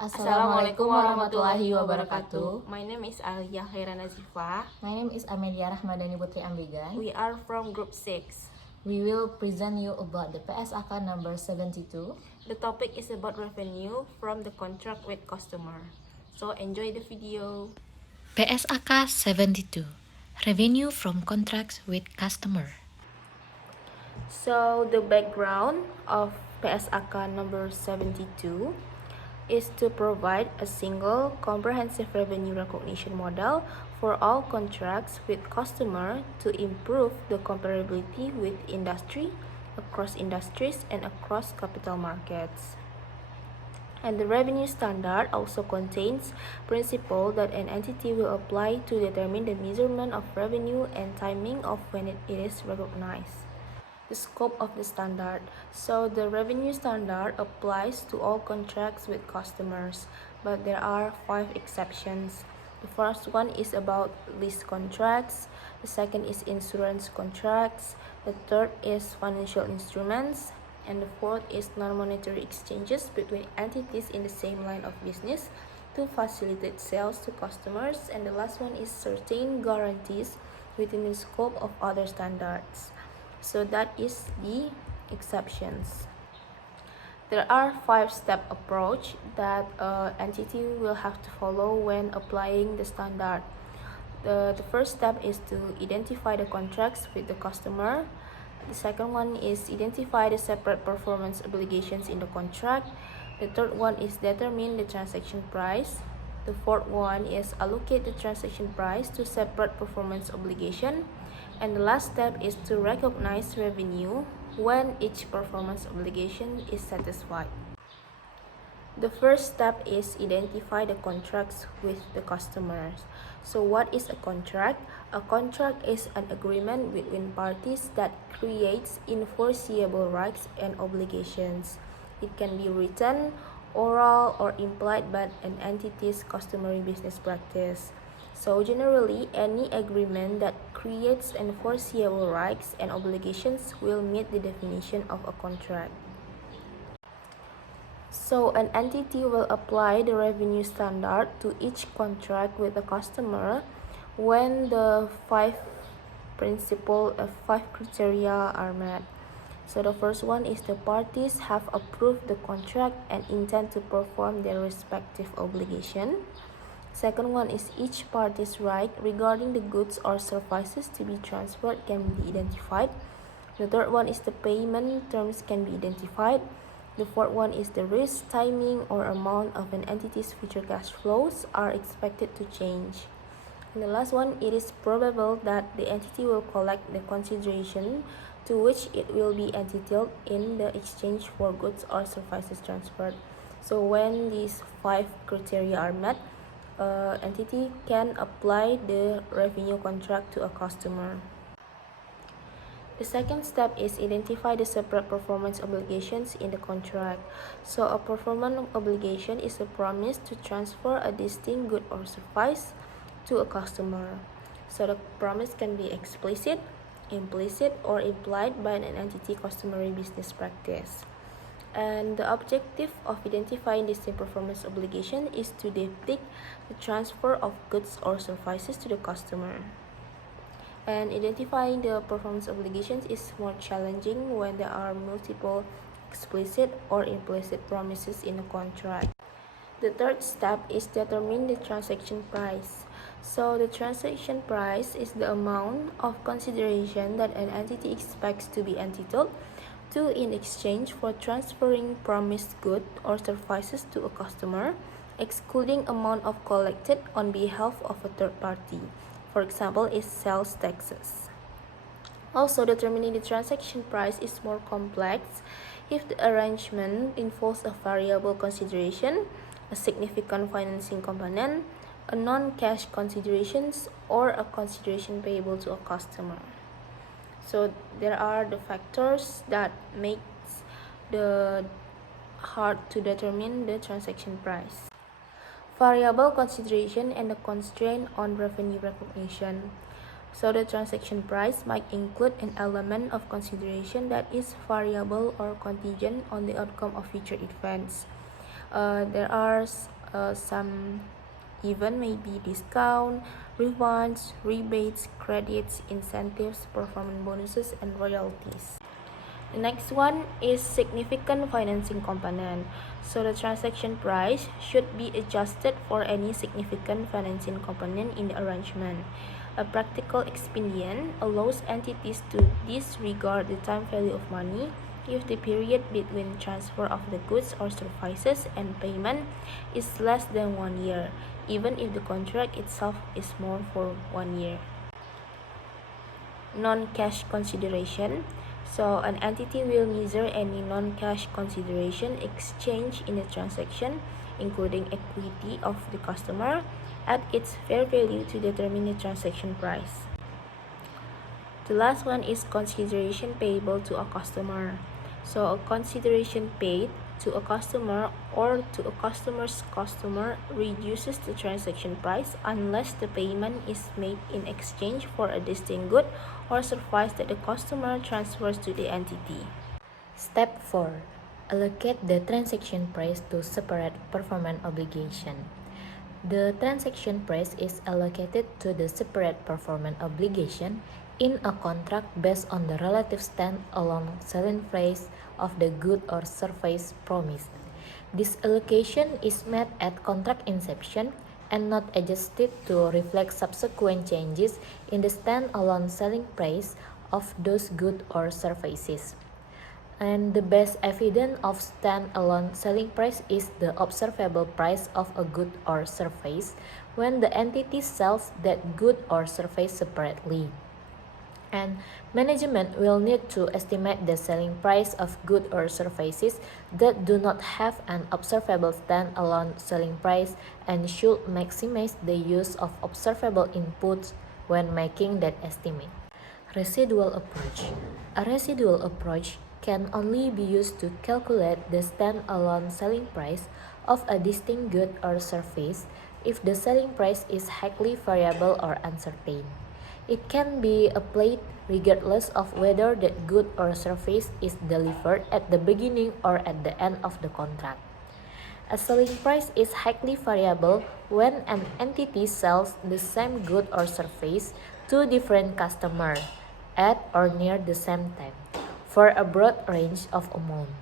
Assalamualaikum warahmatullahi wabarakatuh. My name is Alia Khaira Nazifa. My name is Amelia Rahmadani Putri Ambegan. We are from Group 6. We will present you about the PSAK number 72. The topic is about revenue from the contract with customer. So enjoy the video. PSAK 72 Revenue from Contracts with Customer. So the background of PSAK number 72 is to provide a single comprehensive revenue recognition model for all contracts with customer to improve the comparability with industry, across industries, and across capital markets. And the revenue standard also contains principles that an entity will apply to determine the measurement of revenue and timing of when it is recognized. The scope of the standard. So the revenue standard applies to all contracts with customers, but there are 5 exceptions. The first one is about lease contracts, the second is insurance contracts, the third is financial instruments, and the fourth is non-monetary exchanges between entities in the same line of business to facilitate sales to customers, and the last one is certain guarantees within the scope of other standards. So that is the exceptions. There are 5-step approach that an entity will have to follow when applying the standard. The first step is to identify the contracts with the customer. The second one is identify the separate performance obligations in the contract. The third one is determine the transaction price. The fourth one is allocate the transaction price to separate performance obligation. And the last step is to recognize revenue when each performance obligation is satisfied. The first step is identify the contracts with the customers. So what is a contract? A contract is an agreement between parties that creates enforceable rights and obligations. It can be written, oral, or implied by an entity's customary business practice. So generally, any agreement that creates enforceable rights and obligations will meet the definition of a contract. So an entity will apply the revenue standard to each contract with the customer when the 5 criteria are met. So the first one is the parties have approved the contract and intend to perform their respective obligation. Second one is each party's right regarding the goods or services to be transferred can be identified. The third one is the payment terms can be identified. The fourth one is the risk, timing, or amount of an entity's future cash flows are expected to change. And the last one, it is probable that the entity will collect the consideration to which it will be entitled in the exchange for goods or services transferred. So when these 5 criteria are met, entity can apply the revenue contract to a customer. The second step is identify the separate performance obligations in the contract. So a performance obligation is a promise to transfer a distinct good or service to a customer. So the promise can be explicit, implicit, or implied by an entity customary business practice. And the objective of identifying distinct performance obligation is to depict the transfer of goods or services to the customer. And identifying the performance obligations is more challenging when there are multiple explicit or implicit promises in a contract. The third step is determine the transaction price. So the transaction price is the amount of consideration that an entity expects to be entitled to in exchange for transferring promised goods or services to a customer, excluding amount of collected on behalf of a third party. For example, is sales taxes. Also, determining the transaction price is more complex if the arrangement involves a variable consideration, a significant financing component, a non-cash considerations, or a consideration payable to a customer. So there are the factors that makes the hard to determine the transaction price. Variable consideration and the constraint on revenue recognition. So the transaction price might include an element of consideration that is variable or contingent on the outcome of future events. There are some even maybe discount, rewards, rebates, credits, incentives, performance bonuses, and royalties. The next one is significant financing component. So the transaction price should be adjusted for any significant financing component in the arrangement. A practical expedient allows entities to disregard the time value of money if the period between transfer of the goods or services and payment is less than 1 year, even if the contract itself is more for 1 year. Non-cash consideration. So an entity will measure any non-cash consideration exchange in a transaction, including equity of the customer, at its fair value to determine the transaction price. The last one is consideration payable to a customer. So a consideration paid to a customer or to a customer's customer reduces the transaction price unless the payment is made in exchange for a distinct good or service that the customer transfers to the entity. Step 4. Allocate the transaction price to separate performance obligation. The transaction price is allocated to the separate performance obligation in a contract based on the relative stand-alone selling price of the good or service promised. This allocation is made at contract inception and not adjusted to reflect subsequent changes in the stand-alone selling price of those goods or services. And the best evidence of stand-alone selling price is the observable price of a good or service when the entity sells that good or service separately. And management will need to estimate the selling price of goods or services that do not have an observable stand-alone selling price and should maximize the use of observable inputs when making that estimate. Residual approach. A residual approach can only be used to calculate the stand-alone selling price of a distinct good or service if the selling price is highly variable or uncertain. It can be applied regardless of whether that good or service is delivered at the beginning or at the end of the contract. A selling price is highly variable when an entity sells the same good or service to different customers at or near the same time for a broad range of amount.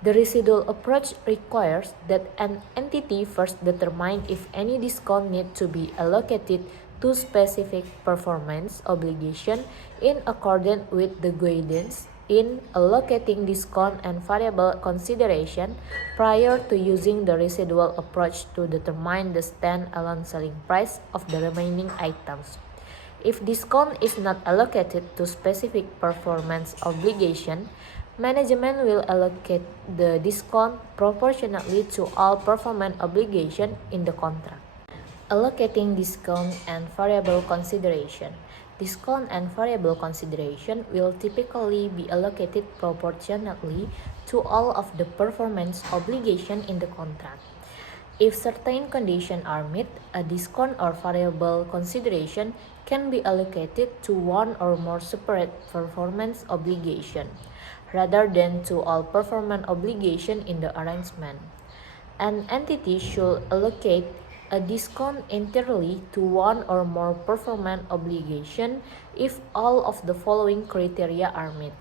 The residual approach requires that an entity first determine if any discount need to be allocated to specific performance obligation in accordance with the guidance in allocating discount and variable consideration prior to using the residual approach to determine the stand-alone selling price of the remaining items. If discount is not allocated to specific performance obligation, management will allocate the discount proportionately to all performance obligation in the contract. Allocating discount and variable consideration. Discount and variable consideration will typically be allocated proportionately to all of the performance obligation in the contract. If certain conditions are met, a discount or variable consideration can be allocated to one or more separate performance obligation, rather than to all performance obligation in the arrangement. An entity should allocate a discount entirely to one or more performance obligation if all of the following criteria are met.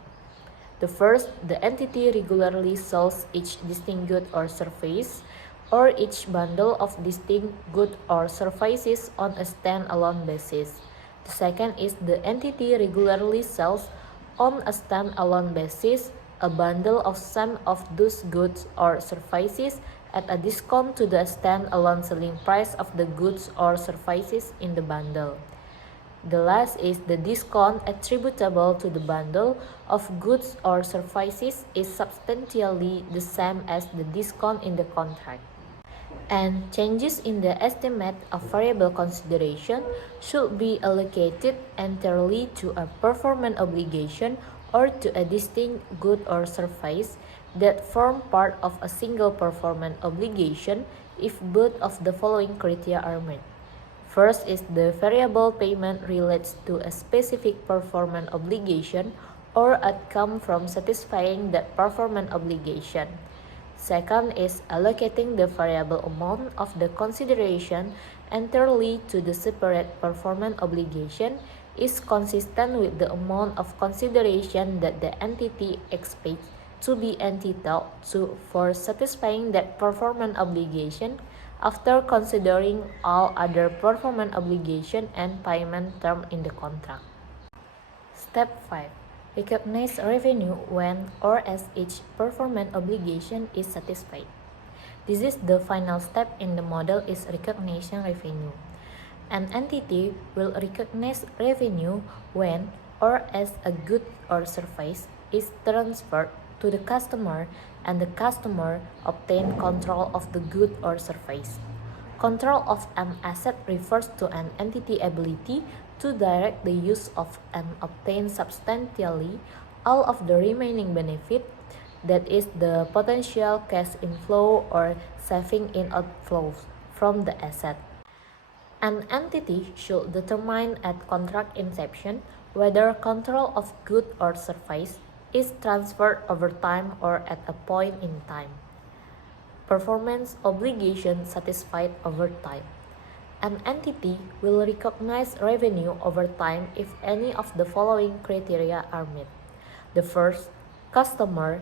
The first, the entity regularly sells each distinct good or service or each bundle of distinct goods or services on a stand-alone basis. The second is the entity regularly sells on a stand-alone basis a bundle of some of those goods or services at a discount to the stand-alone selling price of the goods or services in the bundle. The last is the discount attributable to the bundle of goods or services is substantially the same as the discount in the contract. And changes in the estimate of variable consideration should be allocated entirely to a performance obligation or to a distinct good or service that form part of a single performance obligation if both of the following criteria are met. First is the variable payment relates to a specific performance obligation or outcome from satisfying that performance obligation. Second is allocating the variable amount of the consideration entirely to the separate performance obligation is consistent with the amount of consideration that the entity expects to be entitled to for satisfying that performance obligation after considering all other performance obligation and payment terms in the contract. Step 5. Recognize revenue when or as each performance obligation is satisfied. This is the final step in the model is recognition revenue. An entity will recognize revenue when or as a good or service is transferred to the customer and the customer obtain control of the good or service. Control of an asset refers to an entity's ability to direct the use of and obtain substantially all of the remaining benefit, that is the potential cash inflow or saving in outflows from the asset. An entity should determine at contract inception whether control of good or service is transferred over time or at a point in time. Performance obligation satisfied over time. An entity will recognize revenue over time if any of the following criteria are met. The first, customer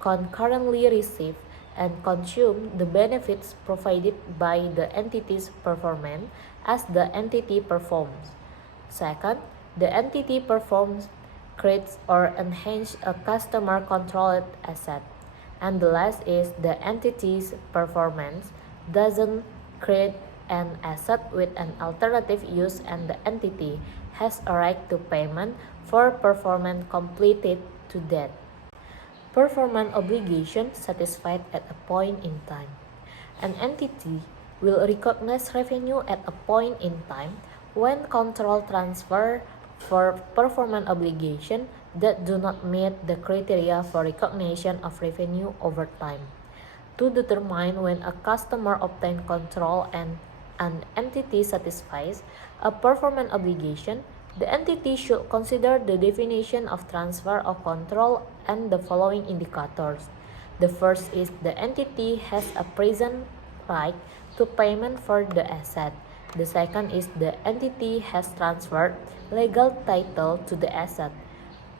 concurrently receive and consume the benefits provided by the entity's performance as the entity performs. Second, the entity performs, creates or enhances a customer-controlled asset. And the last is the entity's performance doesn't create an asset with an alternative use and the entity has a right to payment for performance completed to that performance obligation satisfied at a point in time. An entity will recognize revenue at a point in time when control transfer for performance obligation that do not meet the criteria for recognition of revenue over time. To determine when a customer obtains control and an entity satisfies a performance obligation, the entity should consider the definition of transfer of control and the following indicators. The first is the entity has a present right to payment for the asset. The second is the entity has transferred legal title to the asset.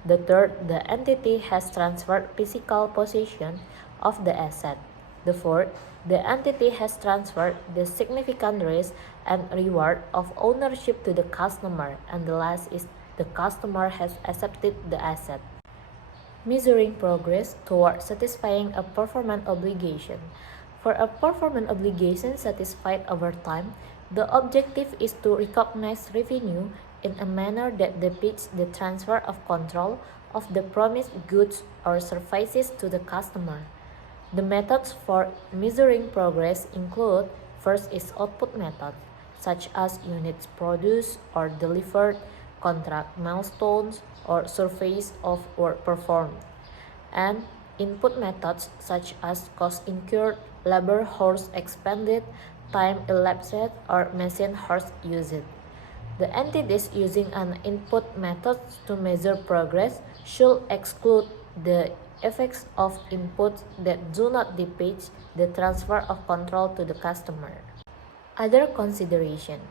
The third, the entity has transferred physical possession of the asset. The fourth, the entity has transferred the significant risk and reward of ownership to the customer. And the last is the customer has accepted the asset. Measuring progress toward satisfying a performance obligation. For a performance obligation satisfied over time, the objective is to recognize revenue in a manner that depicts the transfer of control of the promised goods or services to the customer. The methods for measuring progress include: first is output method, such as units produced or delivered, contract milestones, or surveys of work performed, and input methods such as cost incurred, labor hours expended, time elapsed, or machine hours used. The entities using an input method to measure progress should exclude the effects of inputs that do not depict the transfer of control to the customer. Other consideration.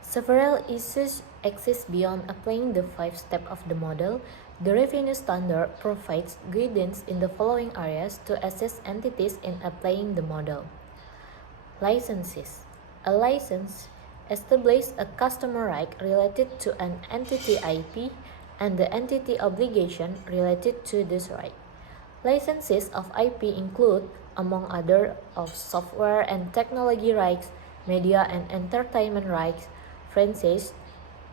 Several issues exist beyond applying the 5 steps of the model. The revenue standard provides guidance in the following areas to assess entities in applying the model. Licenses. A license establishes a customer right related to an entity IP and the entity obligation related to this right. Licenses of IP include, among others, of software and technology rights, media and entertainment rights, franchise,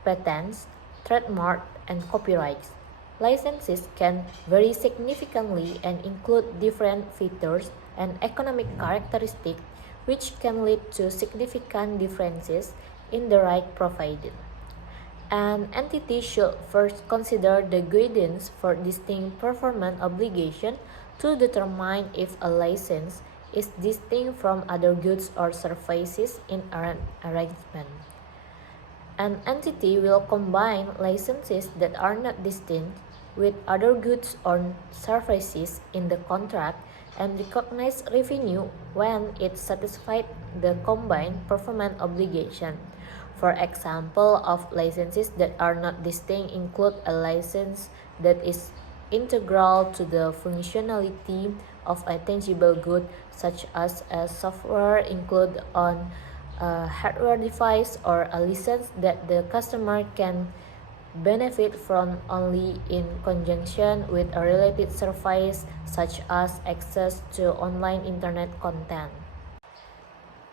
patents, trademark, and copyrights. Licenses can vary significantly and include different features and economic characteristics which can lead to significant differences in the right provided. An entity should first consider the guidance for distinct performance obligation to determine if a license is distinct from other goods or services in an arrangement. An entity will combine licenses that are not distinct with other goods or services in the contract and recognize revenue when it satisfied the combined performance obligation. For example, of licenses that are not distinct include a license that is integral to the functionality of a tangible good, such as a software included on a hardware device, or a license that the customer can benefit from only in conjunction with a related service, such as access to online internet content.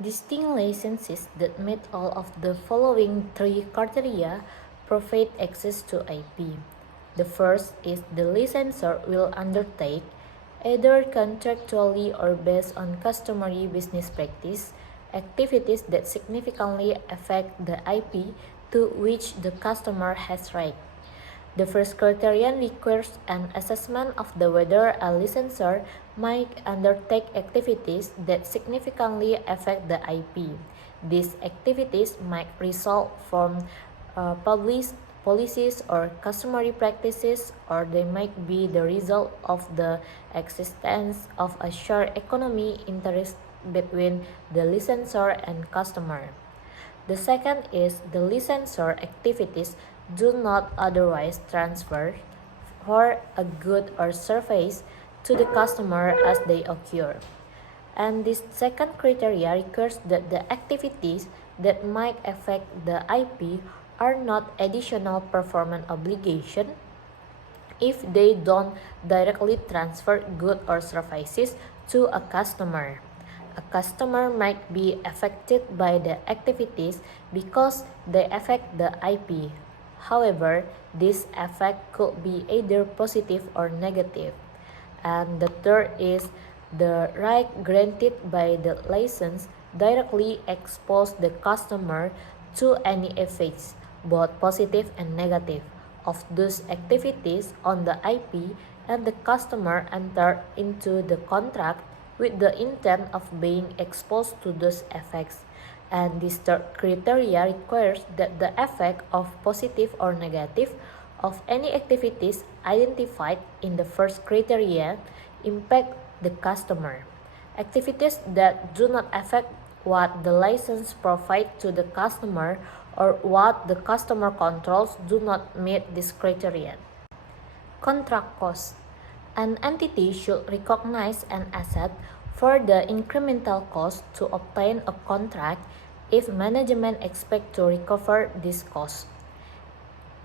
Distinct licenses that meet all of the following three criteria provide access to IP. The first is the licensor will undertake, either contractually or based on customary business practice, activities that significantly affect the IP to which the customer has right. The first criterion requires an assessment of whether a licensor might undertake activities that significantly affect the IP. These activities might result from published policies or customary practices, or they might be the result of the existence of a shared economic interest between the licensor and customer. The second is the licensor activities do not otherwise transfer for a good or service to the customer as they occur. And this second criteria requires that the activities that might affect the IP are not additional performance obligation if they don't directly transfer goods or services to a customer. A customer might be affected by the activities because they affect the IP. However, this effect could be either positive or negative. And the third is the right granted by the license directly expose the customer to any effects, both positive and negative, of those activities on the IP, and the customer enter into the contract with the intent of being exposed to those effects. And this third criteria requires that the effect of positive or negative of any activities identified in the first criteria impact the customer. Activities that do not affect what the license provides to the customer or what the customer controls do not meet this criterion. Contract cost. An entity should recognize an asset for the incremental cost to obtain a contract if management expects to recover this cost.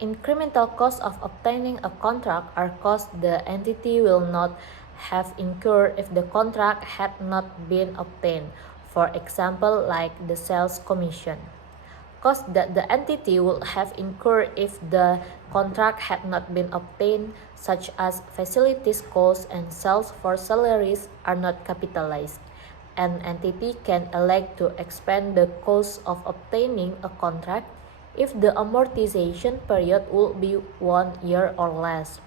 Incremental costs of obtaining a contract are costs the entity will not have incurred if the contract had not been obtained, for example, like the sales commission. Costs that the entity would have incurred if the contract had not been obtained, such as facilities costs and sales for salaries, are not capitalized. An entity can elect to expend the cost of obtaining a contract if the amortization period would be 1 year or less.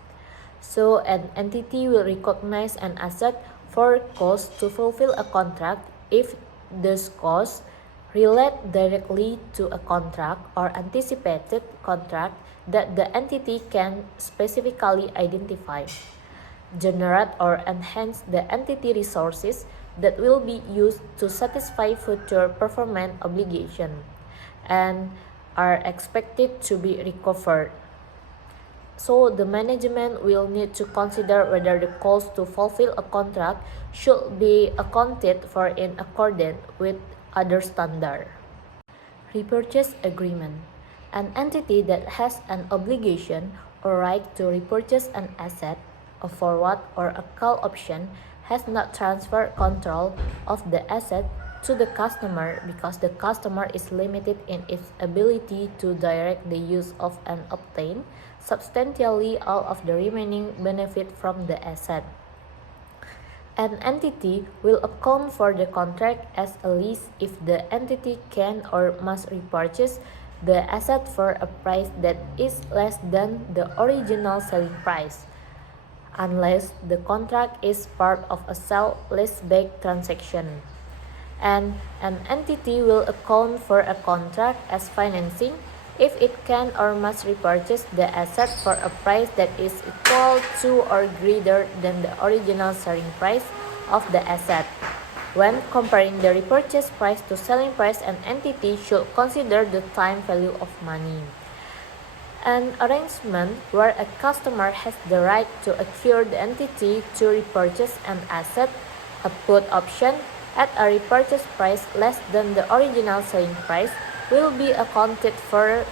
So an entity will recognize an asset for costs to fulfill a contract if those costs relate directly to a contract or anticipated contract that the entity can specifically identify, generate or enhance the entity resources that will be used to satisfy future performance obligation, and are expected to be recovered. So the management will need to consider whether the cost to fulfill a contract should be accounted for in accordance with other standard. Repurchase agreement. An entity that has an obligation or right to repurchase an asset, a forward or a call option, has not transferred control of the asset to the customer because the customer is limited in its ability to direct the use of and obtain substantially all of the remaining benefit from the asset. An entity will account for the contract as a lease if the entity can or must repurchase the asset for a price that is less than the original selling price, unless the contract is part of a sale-leaseback transaction. And an entity will account for a contract as financing if it can or must repurchase the asset for a price that is equal to or greater than the original selling price, of the asset. When comparing the repurchase price to selling price, an entity should consider the time value of money. An arrangement where a customer has the right to acquire the entity to repurchase an asset, a put option, at a repurchase price less than the original selling price, will be accounted for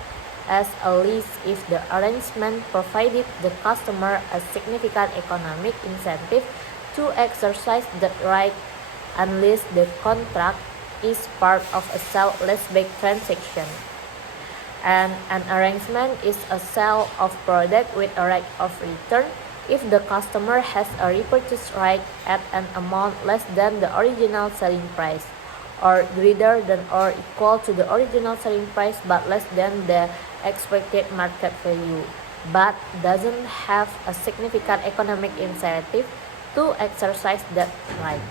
as a lease if the arrangement provided the customer a significant economic incentive to exercise that right unless the contract is part of a sale-leaseback transaction. And an arrangement is a sale of product with a right of return if the customer has a repurchase right at an amount less than the original selling price, or greater than or equal to the original selling price but less than the expected market value, but doesn't have a significant economic incentive to exercise that right.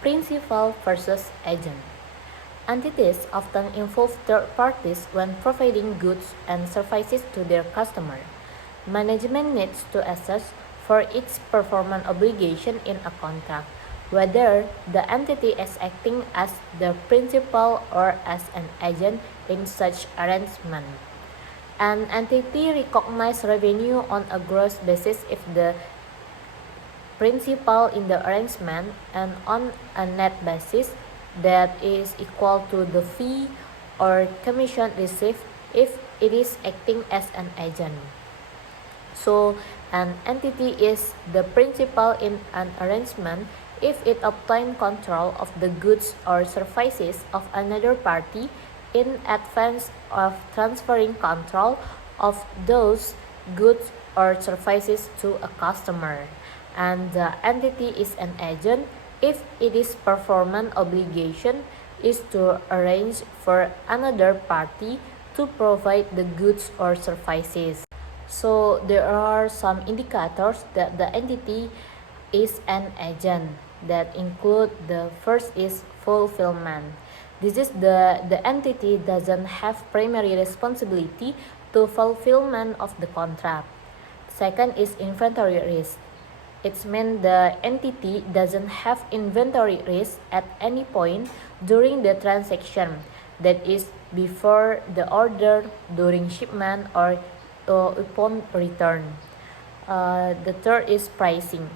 Principal versus agent. Entities often involve third parties when providing goods and services to their customer. Management needs to assess for its performance obligation in a contract whether the entity is acting as the principal or as an agent in such arrangement. An entity recognizes revenue on a gross basis if the principal in the arrangement and on a net basis that is equal to the fee or commission received if it is acting as an agent. So, an entity is the principal in an arrangement if it obtains control of the goods or services of another party in advance of transferring control of those goods or services to a customer. And the entity is an agent if its performance obligation is to arrange for another party to provide the goods or services. So there are some indicators that the entity is an agent that include the first is fulfillment. This is the entity doesn't have primary responsibility to fulfillment of the contract. Second is inventory risk. It means the entity doesn't have inventory risk at any point during the transaction, that is, before the order, during shipment, or upon return. The third is pricing.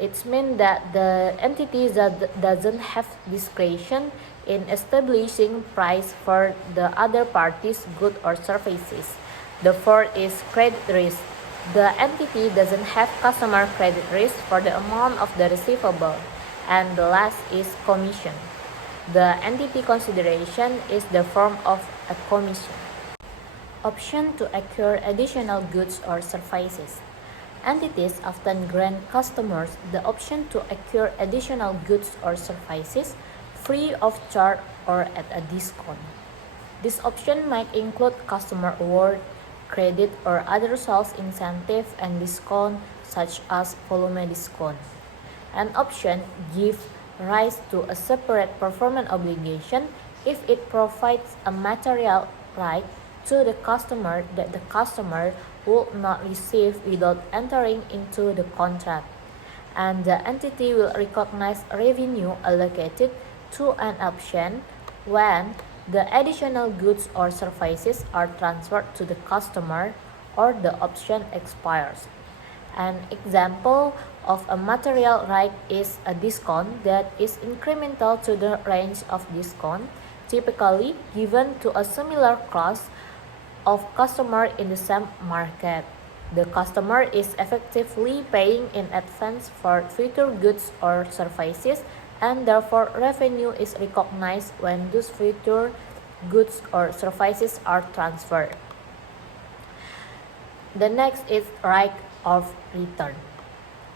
It means that the entity doesn't have discretion in establishing price for the other party's goods or services. The fourth is credit risk. The entity doesn't have customer credit risk for the amount of the receivable. And the last is commission. The entity consideration is the form of a commission. Option to acquire additional goods or services. Entities often grant customers the option to acquire additional goods or services free of charge or at a discount. This option might include customer award, credit, or other sales incentive and discount such as volume discount. An option gives rise to a separate performance obligation if it provides a material right to the customer that the customer would not receive without entering into the contract, and the entity will recognize revenue allocated to an option when the additional goods or services are transferred to the customer or the option expires. An example of a material right is a discount that is incremental to the range of discount typically given to a similar class of customer in the same market. The customer is effectively paying in advance for future goods or services, and therefore revenue is recognized when those future goods or services are transferred. The next is right of return.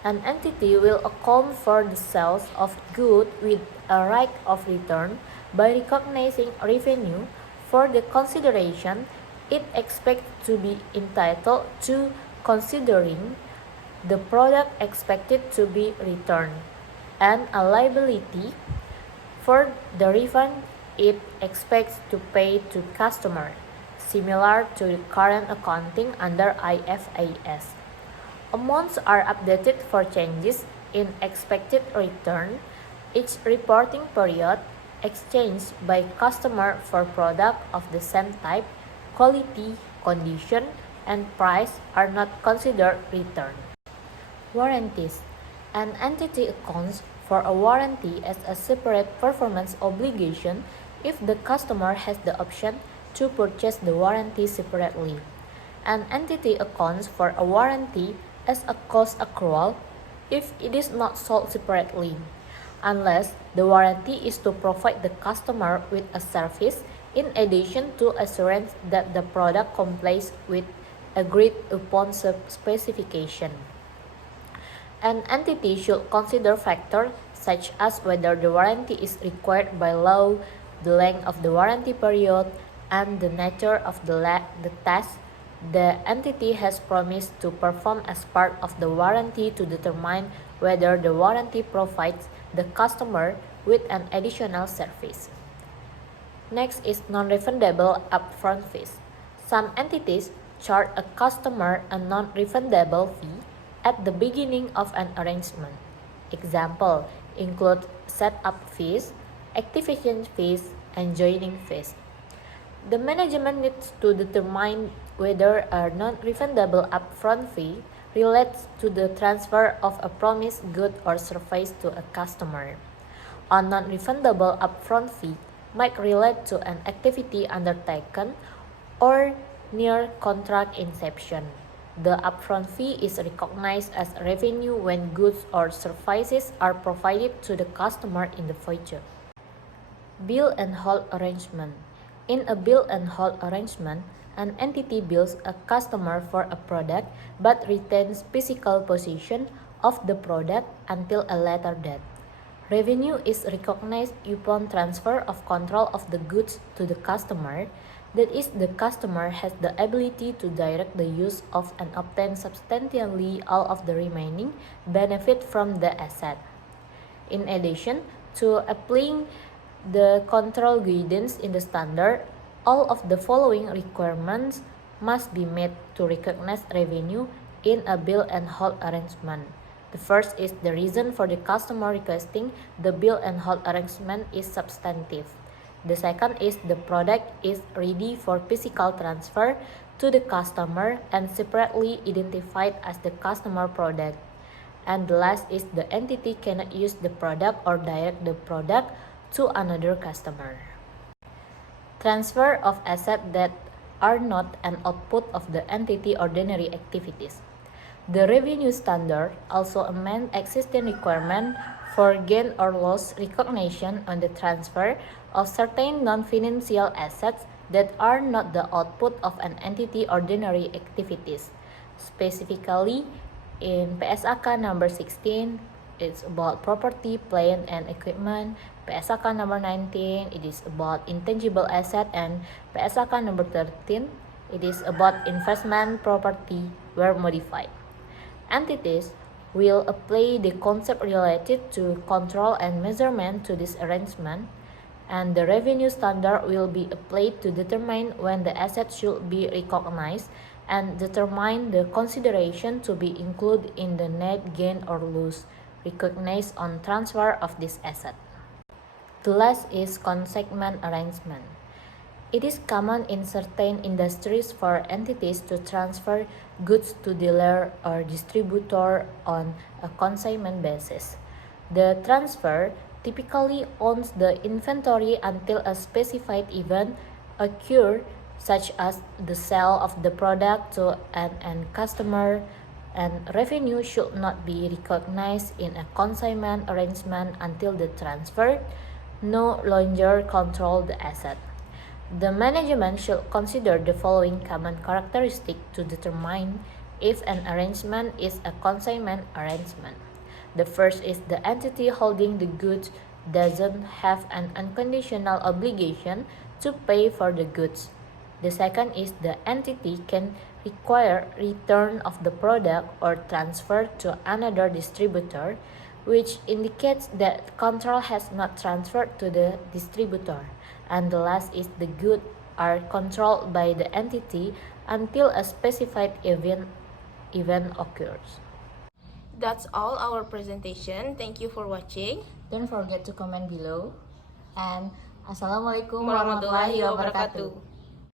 An entity will account for the sales of goods with a right of return by recognizing revenue for the consideration it expects to be entitled to, considering the product expected to be returned, and a liability for the refund it expects to pay to customer, similar to the current accounting under IFRS. Amounts are updated for changes in expected return each reporting period exchanged by customer for product of the same type, quality, condition, and price are not considered return. Warranties. An entity accounts for a warranty as a separate performance obligation if the customer has the option to purchase the warranty separately. An entity accounts for a warranty as a cost accrual if it is not sold separately, unless the warranty is to provide the customer with a service in addition to assurance that the product complies with agreed upon specification. An entity should consider factors such as whether the warranty is required by law, the length of the warranty period, and the nature of the task the entity has promised to perform as part of the warranty to determine whether the warranty provides the customer with an additional service. Next is non-refundable upfront fees. Some entities charge a customer a non-refundable fee at the beginning of an arrangement. Example include setup fees, activation fees, and joining fees. The management needs to determine whether a non-refundable upfront fee relates to the transfer of a promised good or service to a customer. A non-refundable upfront fee might relate to an activity undertaken or near contract inception. The upfront fee is recognized as revenue when goods or services are provided to the customer in the future. Bill and hold arrangement. In a bill and hold arrangement, an entity bills a customer for a product but retains physical possession of the product until a later date. Revenue is recognized upon transfer of control of the goods to the customer, that is, the customer has the ability to direct the use of and obtain substantially all of the remaining benefit from the asset. In addition to applying the control guidance in the standard, all of the following requirements must be met to recognize revenue in a bill and hold arrangement. The first is the reason for the customer requesting the bill and hold arrangement is substantive. The second is the product is ready for physical transfer to the customer and separately identified as the customer product. And the last is the entity cannot use the product or direct the product to another customer. Transfer of assets that are not an output of the entity ordinary activities. The revenue standard also amends existing requirement for gain or loss recognition on the transfer of certain non-financial assets that are not the output of an entity ordinary activities. Specifically, in PSAK number 16, it's about property, plant, and equipment. PSAK number 19, it is about intangible asset, and PSAK number 13, it is about investment property were modified. Entities will apply the concept related to control and measurement to this arrangement, and the revenue standard will be applied to determine when the asset should be recognized and determine the consideration to be included in the net gain or loss recognized on transfer of this asset. The last is consignment arrangement. It is common in certain industries for entities to transfer goods to dealer or distributor on a consignment basis. The transfer typically owns the inventory until a specified event occurs, such as the sale of the product to an end customer, and revenue should not be recognized in a consignment arrangement until the transfer no longer controls the asset. The management should consider the following common characteristics to determine if an arrangement is a consignment arrangement. The first is the entity holding the goods doesn't have an unconditional obligation to pay for the goods. The second is the entity can require return of the product or transfer to another distributor, which indicates that control has not transferred to the distributor. And the last is the goods are controlled by the entity until a specified event occurs. That's all our presentation. Thank you for watching. Don't forget to comment below. And Assalamualaikum Warahmatullahi warahmatullahi wabarakatuh. wabarakatuh.